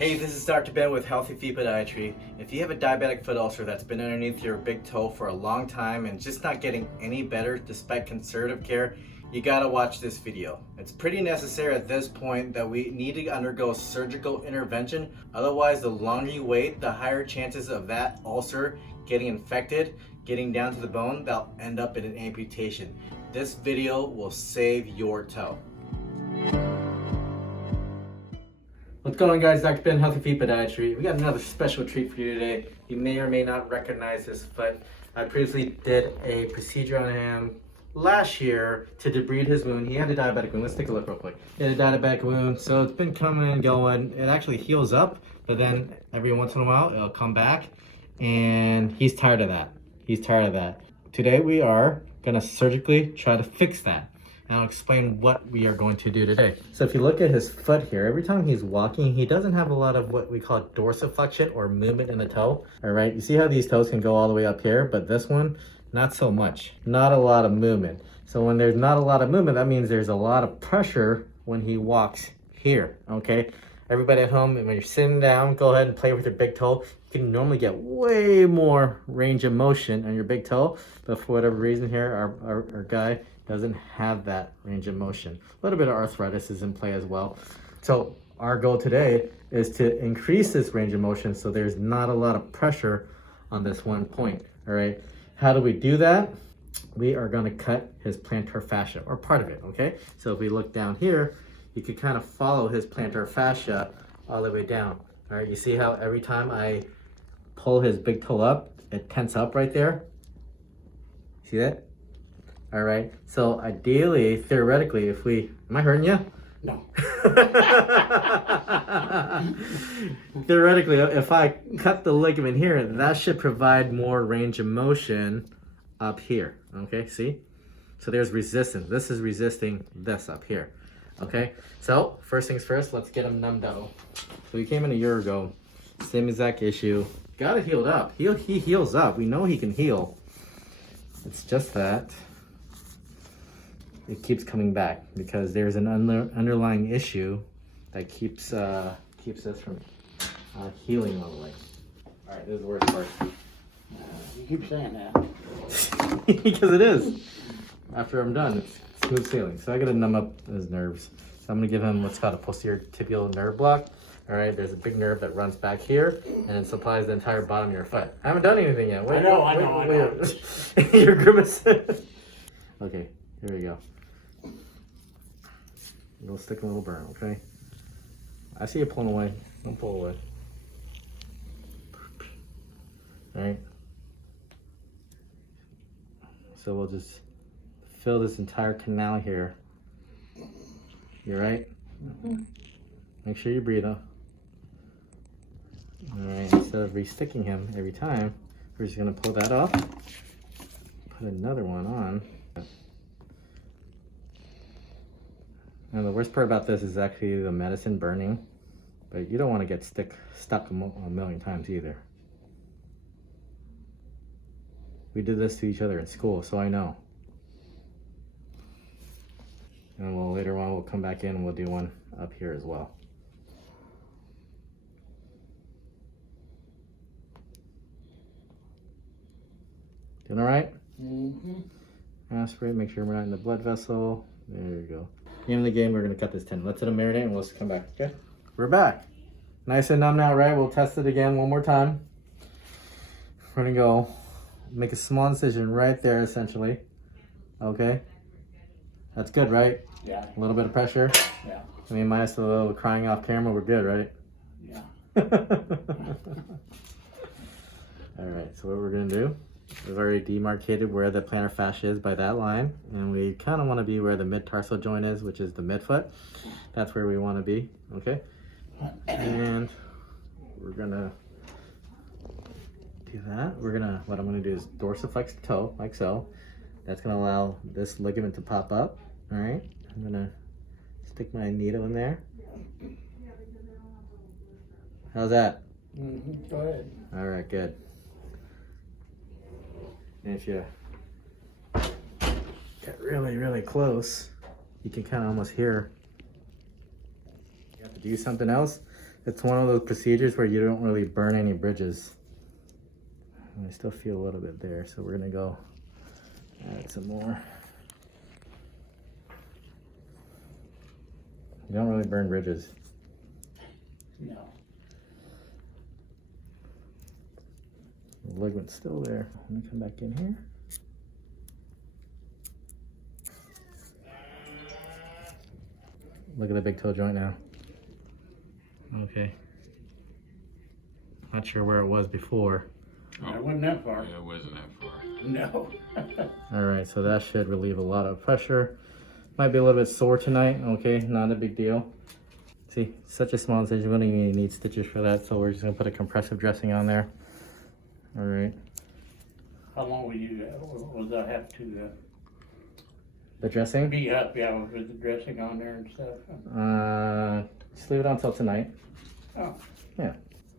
Hey, this is Dr. Ben with Healthy Feet Podiatry. If you have a diabetic foot ulcer that's been underneath your big toe for a long time and just not getting any better despite conservative care, you gotta watch this video. It's pretty necessary at this point that we need to undergo surgical intervention. Otherwise, the longer you wait, the higher chances of that ulcer getting infected, getting down to the bone, that'll end up in an amputation. This video will save your toe. What's going on, guys? Dr. Ben, Healthy Feet Podiatry. We got another special treat for you today. You may or may not recognize this foot. I previously did a procedure on him last year to debride his wound. He had a diabetic wound. Let's take a look real quick. He had a diabetic wound, so it's been coming and going. It actually heals up, but then every once in a while it'll come back, and he's tired of that. He's tired of that. Today we are gonna surgically try to fix that. And I'll explain what we are going to do today. So if you look at his foot here, every time he's walking, he doesn't have a lot of what we call dorsiflexion or movement in the toe. All right, you see how these toes can go all the way up here, but this one, not so much. Not a lot of movement. So when there's not a lot of movement, that means there's a lot of pressure when he walks here, okay? Everybody at home, when you're sitting down, go ahead and play with your big toe. You can normally get way more range of motion on your big toe, but for whatever reason here, our guy doesn't have that range of motion. A little bit of arthritis is in play as well. So our goal today is to increase this range of motion so there's not a lot of pressure on this one point, all right? How do we do that? We are gonna cut his plantar fascia, or part of it, okay? So if we look down here, you can kind of follow his plantar fascia all the way down, all right? You see how every time I pull his big toe up, it tenses up right there? See that? All right, so ideally, theoretically, if we, am I hurting you? No. Theoretically, if I cut the ligament here, that should provide more range of motion up here, okay, see? So there's resistance. This is resisting this up here, okay? So first things first, let's get him numbed out. So he came in a year ago, same exact issue. Got it healed up. He heals up. We know he can heal. It's just that it keeps coming back because there's an underlying issue that keeps us from healing all the way. All right, this is the worst part. You keep saying that. Because it is. After I'm done, it's smooth sailing. So I gotta numb up his nerves. So I'm gonna give him what's called a posterior tibial nerve block. All right, there's a big nerve that runs back here and it supplies the entire bottom of your foot. I haven't done anything yet. Wait, I know. You're grimacing. Okay, here we go. You'll stick a little burn, okay? I see you pulling away. Don't pull away. All right. So we'll just fill this entire canal here. You right? Mm-hmm. Make sure you breathe, though. All right, instead of re-sticking him every time, we're just gonna pull that off, put another one on. And the worst part about this is actually the medicine burning, but you don't want to get stuck a million times either. We did this to each other in school, so I know. And later on we'll come back in and we'll do one up here as well. Doing all right? Mm-hmm. Aspirate, make sure we're not in the blood vessel. There you go. Name of the game, we're gonna cut this tendon. Let's let it marinate and we'll come back, okay? We're back. Nice and numb now, right? We'll test it again one more time. We're gonna go make a small incision right there, essentially. Okay? That's good, right? Yeah. A little bit of pressure. Yeah. I mean, minus a little crying off camera, we're good, right? Yeah. All right, so what we're gonna do, we've already demarcated where the plantar fascia is by that line, and we kind of want to be where the mid-tarsal joint is, which is the midfoot. That's where we want to be, okay? And we're gonna do that. What I'm gonna do is dorsiflex the toe, like so. That's gonna allow this ligament to pop up, all right? I'm gonna stick my needle in there. How's that? Mm-hmm. Go ahead. All right, good. And if you get really, really close, you can kind of almost hear you have to do something else. It's one of those procedures where you don't really burn any bridges. And I still feel a little bit there, so we're gonna go add some more. You don't really burn bridges. No. The ligament's still there. Let me come back in here. Look at the big toe joint now. Okay. Not sure where it was before. It wasn't that far. Yeah, it wasn't that far. No. All right, so that should relieve a lot of pressure. Might be a little bit sore tonight. Okay, not a big deal. See, such a small incision. We don't even need stitches for that, so we're just gonna put a compressive dressing on there. All right. How long will you, will I have to The dressing? be up, with the dressing on there and stuff? Just leave it on until tonight. Oh. Yeah.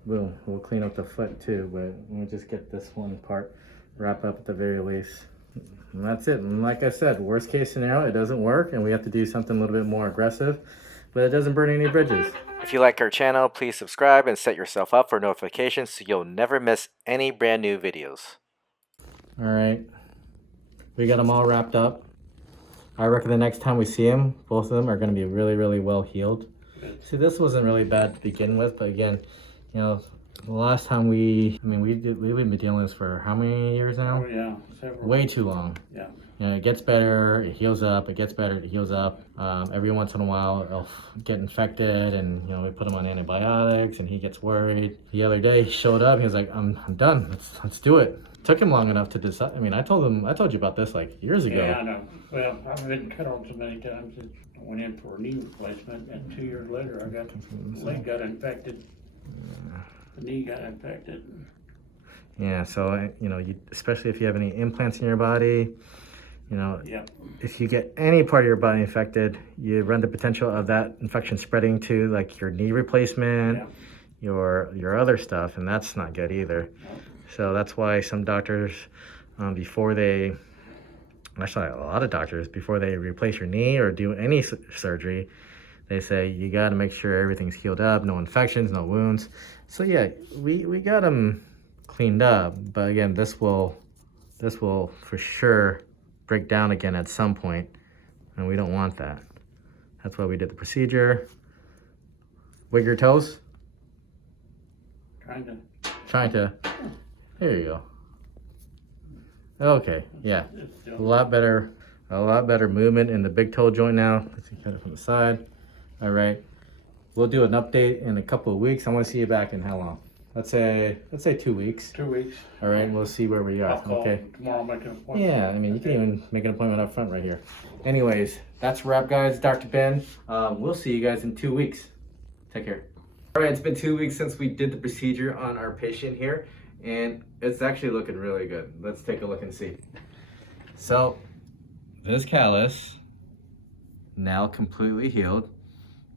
We'll clean up the foot too, but we'll just get this one part wrapped up at the very least. And that's it. And like I said, worst case scenario, it doesn't work and we have to do something a little bit more aggressive, but it doesn't burn any bridges. If you like our channel, please subscribe and set yourself up for notifications so you'll never miss any brand new videos. All right. We got them all wrapped up. I reckon the next time we see them, both of them are going to be really, really well healed. See, this wasn't really bad to begin with, but again, you know, the last time we've been dealing with this for how many years now? Oh, yeah. Several. Way too long. Yeah. You know, it gets better, it heals up, it gets better, it heals up. Every once in a while, it'll get infected, and you know, we put him on antibiotics, and he gets worried. The other day, he showed up. He was like, "I'm done. Let's do it." Took him long enough to decide. I mean, I told you about this like years ago. Yeah, I know. Well, I've been cut on so many times that I went in for a knee replacement, and 2 years later, the leg got infected. The knee got infected. Yeah, so you know, especially if you have any implants in your body, you know, if you get any part of your body infected, you run the potential of that infection spreading to like your knee replacement, your other stuff, and that's not good either. So that's why some doctors, before they, actually a lot of doctors, before they replace your knee or do any surgery, they say you got to make sure everything's healed up, no infections, no wounds. So yeah, we got them cleaned up, but again, this will for sure break down again at some point, and we don't want that. That's why we did the procedure. Wiggle your toes. Trying to. There you go. Okay, yeah, a lot better movement in the big toe joint now. Let's see, cut it from the side. All right, we'll do an update in a couple of weeks. I want to see you back in how long? Let's say 2 weeks. 2 weeks. All right, we'll see where we are. I'll call Okay. tomorrow, make an appointment. Yeah, I mean, you can even make an appointment up front right here. Anyways, that's a wrap, guys. Dr. Ben. We'll see you guys in 2 weeks. Take care. All right, it's been 2 weeks since we did the procedure on our patient here, and it's actually looking really good. Let's take a look and see. So, this callus now completely healed.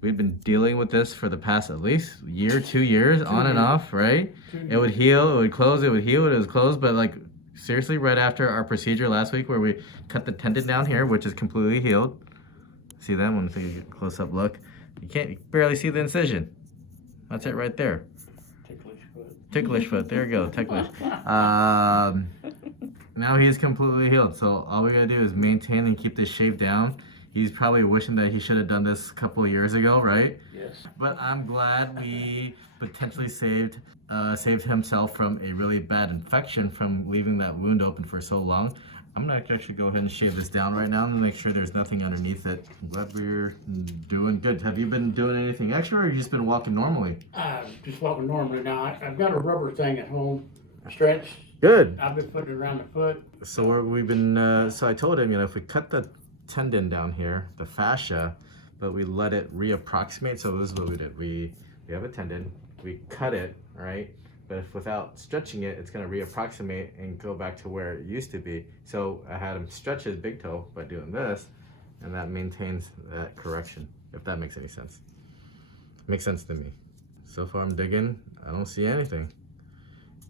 We've been dealing with this for the past at least year, 2 years, on and off, right? It would heal, it would close, it would heal, it was closed, but like seriously, right after our procedure last week where we cut the tendon down here, which is completely healed. See that one? Take a close-up look. You barely see the incision. That's it right there. Ticklish foot. There you go. Ticklish. Now he's completely healed. So all we gotta do is maintain and keep this shape down. He's probably wishing that he should have done this a couple of years ago, right? Yes. But I'm glad we potentially saved himself from a really bad infection from leaving that wound open for so long. I'm gonna actually go ahead and shave this down right now and make sure there's nothing underneath it. I'm glad we're doing good. Have you been doing anything extra, or you just been walking normally? Just walking normally now. I've got a rubber thing at home, stretch. Good. I've been putting it around the foot. So we've been. So I told him, you know, if we cut the tendon down here, the fascia, but we let it reapproximate. So this is what we did. We have a tendon. We cut it, right? But if without stretching it, it's going to reapproximate and go back to where it used to be. So I had him stretch his big toe by doing this, and that maintains that correction, if that makes any sense. Makes sense to me. So far I'm digging, I don't see anything.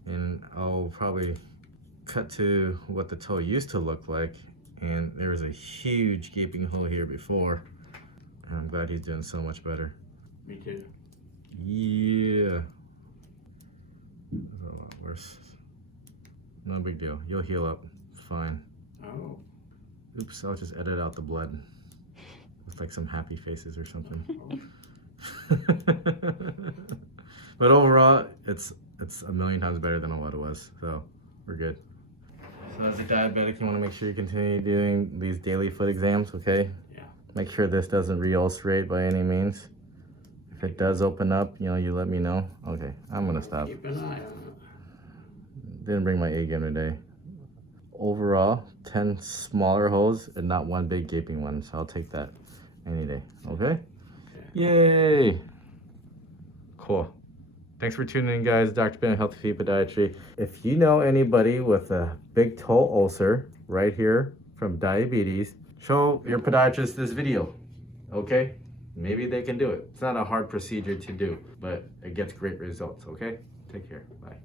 And I'll probably cut to what the toe used to look like, and there was a huge gaping hole here before. And I'm glad he's doing so much better. Me too. Yeah. course. No big deal. You'll heal up. Fine. Oh. Oops, I'll just edit out the blood with like some happy faces or something. But overall, it's a million times better than what it was. So we're good. So as a diabetic, you want to make sure you continue doing these daily foot exams, okay? Yeah. Make sure this doesn't re-ulcerate by any means. If it does open up, you know, you let me know. Okay, I'm gonna stop. Keep an eye on it. Didn't bring my A game today. Overall, 10 smaller holes and not one big gaping one. So I'll take that any day, okay? Yay! Cool. Thanks for tuning in, guys. Dr. Ben, Healthy Feet Podiatry. If you know anybody with a big toe ulcer right here from diabetes, show your podiatrist this video, okay? Maybe they can do it. It's not a hard procedure to do, but it gets great results, okay? Take care. Bye.